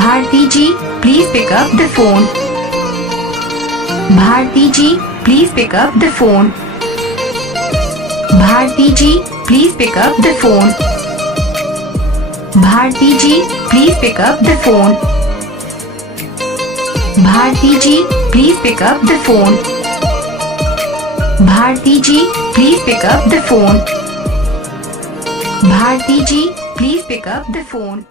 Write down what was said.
Bharti ji, please pick up the phone. Bharti ji, please pick up the phone. Bharti ji, please pick up the phone. Bharti ji, please pick up the phone. Bharti ji, please pick up the phone. Bharti ji, please pick up the phone. Bharti ji, please pick up the phone.